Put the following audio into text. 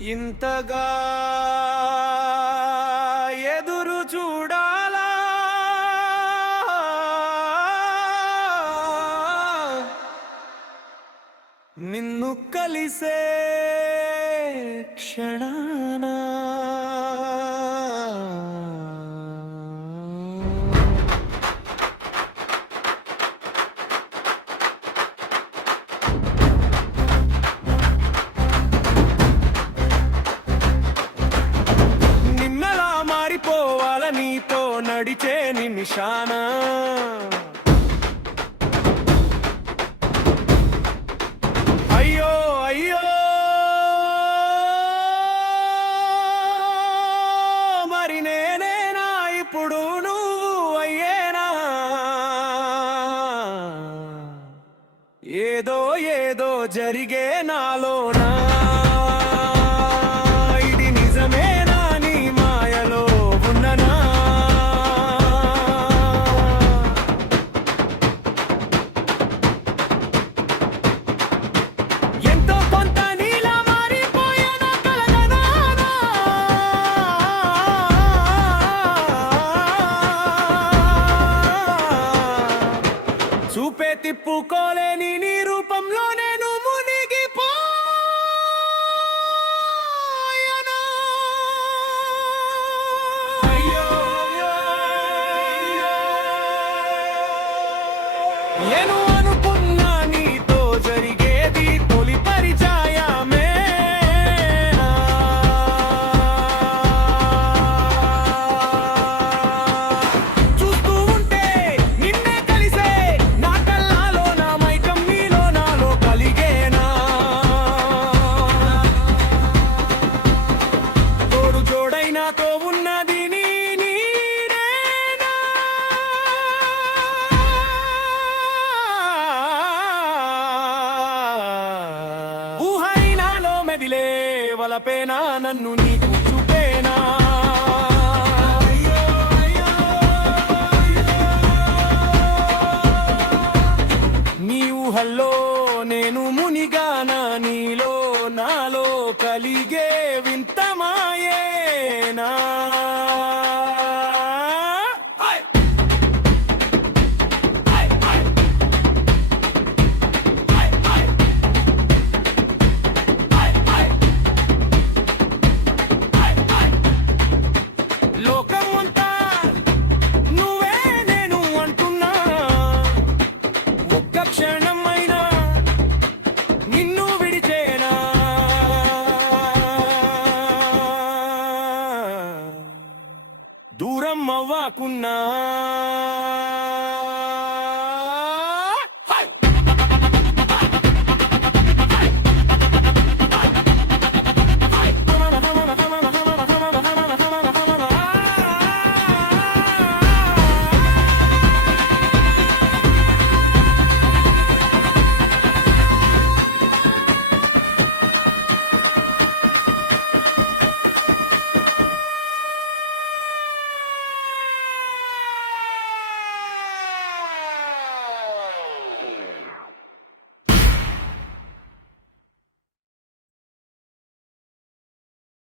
ఇంతగా ఎదురు చూడాలా? నిన్ను కలిసే క్షణానా నడిచే నిమిషానా. అయ్యో అయ్యో. మరి నేనేనా ఇప్పుడు నువ్వు అయ్యేనా? ఏదో ఏదో జరిగే నాలోనా? చూపే తిప్పుకోలేని నీ రూపంలో నేను మునిగిపోయానా నేను నాలో మెదిలే వలపేనా? నన్ను నీకు చూపేనా? నీ ఊహల్లో నేను మునిగానా? నీలో నాలో కలిగేవి లోకమంతా నువ్వే నేను అంటున్నా. ఒక్క క్షణమైనా నిన్ను విడిచేనా? దూరం అవ్వకున్నా.